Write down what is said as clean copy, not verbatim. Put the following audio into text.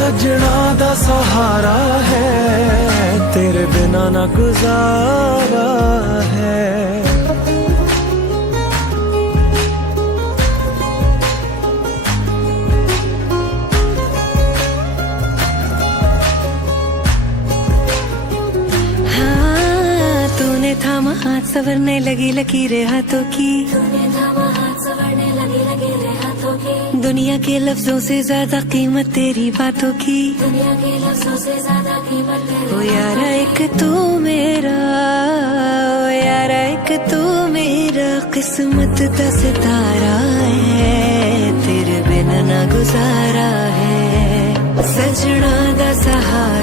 सजना दा सहारा है, तेरे बिना ना गुजारा है। थामा हाथ संवरने लगी लकीरें हाथों की, दुनिया के लफ्जों से ज्यादा कीमत तेरी बातों की। ओ यारा एक तू मेरा, ओ यारा एक तू मेरा किस्मत का सितारा है, तेरे बिना ना गुजारा है। सजना दा सहारा